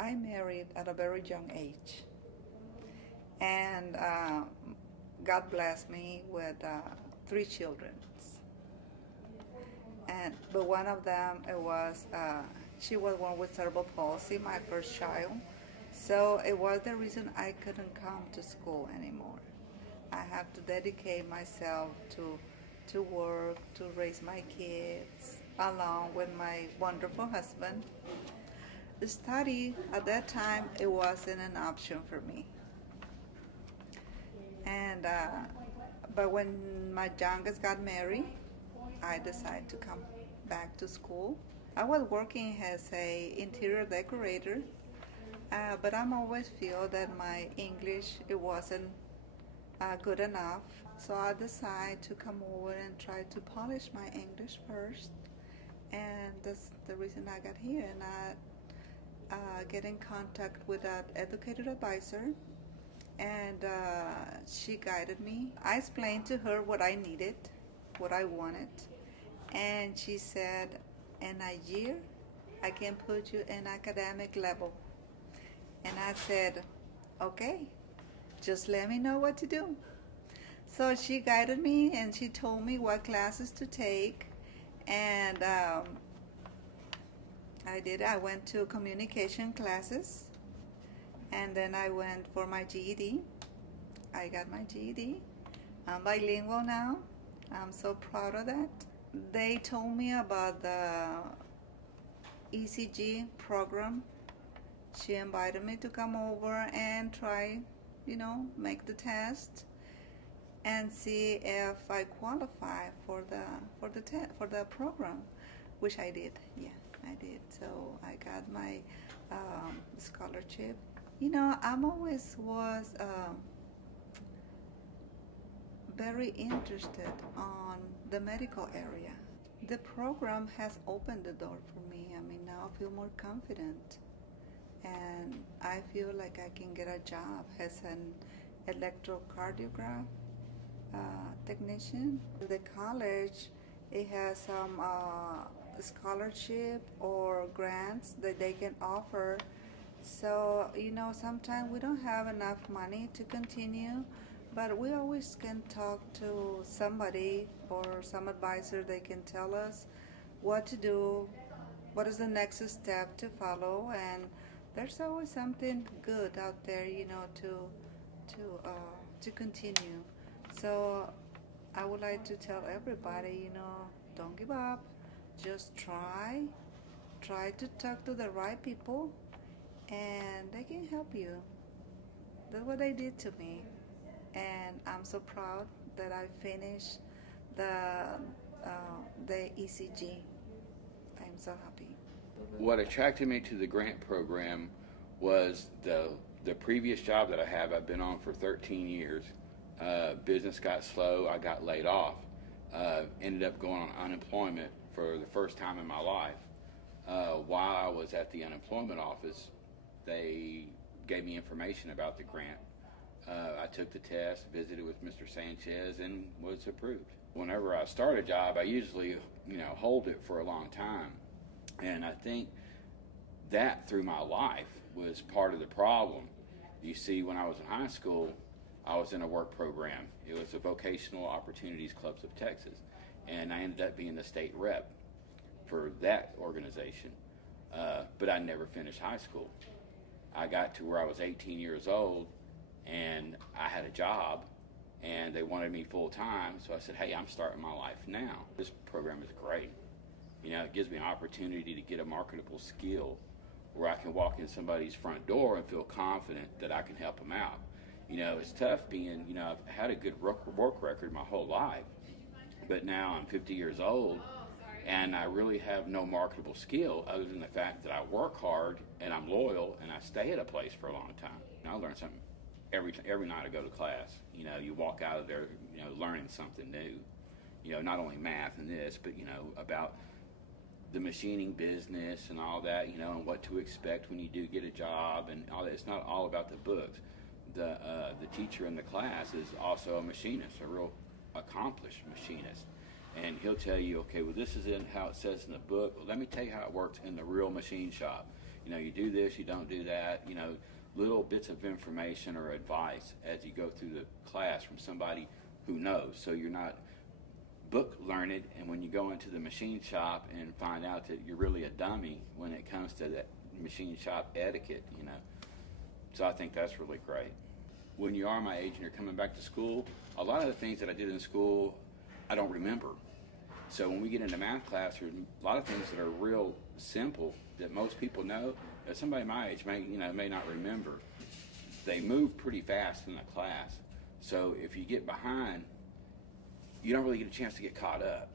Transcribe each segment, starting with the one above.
I married at a very young age, and God blessed me with 3 children. But one of them, she was one with cerebral palsy, my first child. So it was the reason I couldn't come to school anymore. I had to dedicate myself to work, to raise my kids, along with my wonderful husband. The study at that time, it wasn't an option for me. And but when my youngest got married, I decided to come back to school. I was working as a interior decorator, but I'm always feel that my English, it wasn't good enough. So I decided to come over and try to polish my English first. And that's the reason I got here. And I get in contact with an educated advisor, and she guided me. I explained to her what I needed, what I wanted, and she said, in a year, I can put you in academic level. And I said, okay, just let me know what to do. So she guided me, and she told me what classes to take, and I did. I went to communication classes, and then I went for my GED. I got my GED. I'm bilingual now. I'm so proud of that. They told me about the ECG program. She invited me to come over and try, make the test and see if I qualify for the program, which I did. Yeah, I did. So I got my scholarship. I'm always was very interested on the medical area. The program has opened the door for me. Now I feel more confident, and I feel like I can get a job as an electrocardiograph technician. The college, it has some scholarship or grants that they can offer. So, sometimes we don't have enough money to continue, but we always can talk to somebody or some advisor. They can tell us what to do, what is the next step to follow, and there's always something good out there, to continue. So I would like to tell everybody, don't give up. Just try to talk to the right people, and they can help you. That's what they did to me, and I'm so proud that I finished the ECG. I'm so happy. What attracted me to the grant program was the previous job that I have. I've been on for 13 years. Business got slow. I got laid off. Ended up going on unemployment for the first time in my life. While I was at the unemployment office, they gave me information about the grant. I took the test, visited with Mr. Sanchez, and was approved. Whenever I start a job, I usually, hold it for a long time. And I think that through my life was part of the problem. You see, when I was in high school, I was in a work program. It was the Vocational Opportunities Clubs of Texas. And I ended up being the state rep for that organization. But I never finished high school. I got to where I was 18 years old, and I had a job, and they wanted me full time. So I said, hey, I'm starting my life now. This program is great. It gives me an opportunity to get a marketable skill where I can walk in somebody's front door and feel confident that I can help them out. It's tough being, I've had a good work record my whole life, but now I'm 50 years old, and I really have no marketable skill other than the fact that I work hard and I'm loyal and I stay at a place for a long time. I learn something every night I go to class. You walk out of there, learning something new. Not only math and this, but about the machining business and all that, and what to expect when you do get a job and all that. It's not all about the books. The teacher in the class is also a machinist, a real accomplished machinist. And he'll tell you, okay, well, this is how it says in the book. Well, let me tell you how it works in the real machine shop. You do this, you don't do that, little bits of information or advice as you go through the class from somebody who knows. So you're not book learned, and when you go into the machine shop and find out that you're really a dummy when it comes to that machine shop etiquette, So I think that's really great. When you are my age and you're coming back to school, a lot of the things that I did in school, I don't remember. So when we get into math class, there's a lot of things that are real simple that most people know that somebody my age may not remember. They move pretty fast in the class. So if you get behind, you don't really get a chance to get caught up.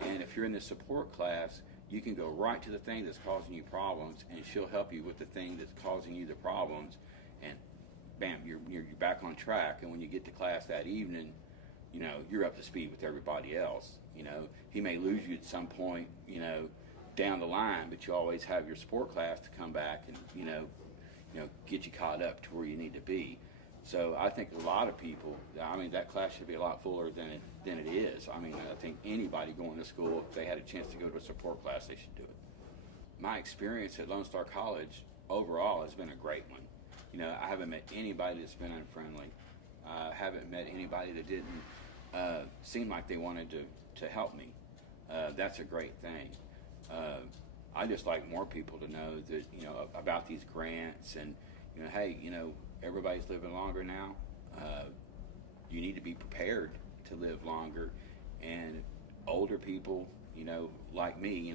And if you're in the support class, you can go right to the thing that's causing you problems, and she'll help you with the thing that's causing you the problems, and bam, you're back on track. And when you get to class that evening, you're up to speed with everybody else. He may lose you at some point, down the line, but you always have your support class to come back and, get you caught up to where you need to be. So I think a lot of people, that class should be a lot fuller than it is. I think anybody going to school, if they had a chance to go to a support class, they should do it. My experience at Lone Star College overall has been a great one. I haven't met anybody that's been unfriendly. I haven't met anybody that didn't seem like they wanted to help me. That's a great thing. I just like more people to know that, about these grants and, hey, everybody's living longer now. You need to be prepared to live longer. And older people, like me,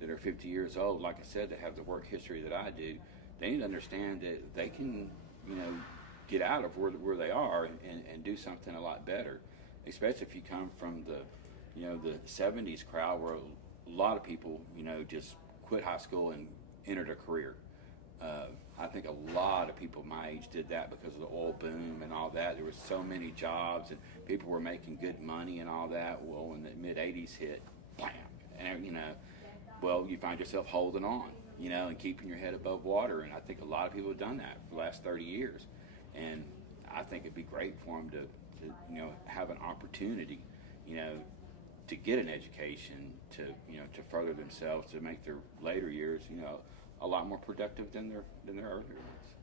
that are 50 years old, like I said, that have the work history that I do, they need to understand that they can, get out of where they are and do something a lot better, especially if you come from the 70s crowd where a lot of people, just quit high school and entered a career. I think a lot of people my age did that because of the oil boom and all that. There were so many jobs and people were making good money and all that. Well, when the mid-'80s hit, bam, and you find yourself holding on, and keeping your head above water. And I think a lot of people have done that for the last 30 years. And I think it'd be great for them to have an opportunity, to get an education, to further themselves, to make their later years, a lot more productive than their earlier ones.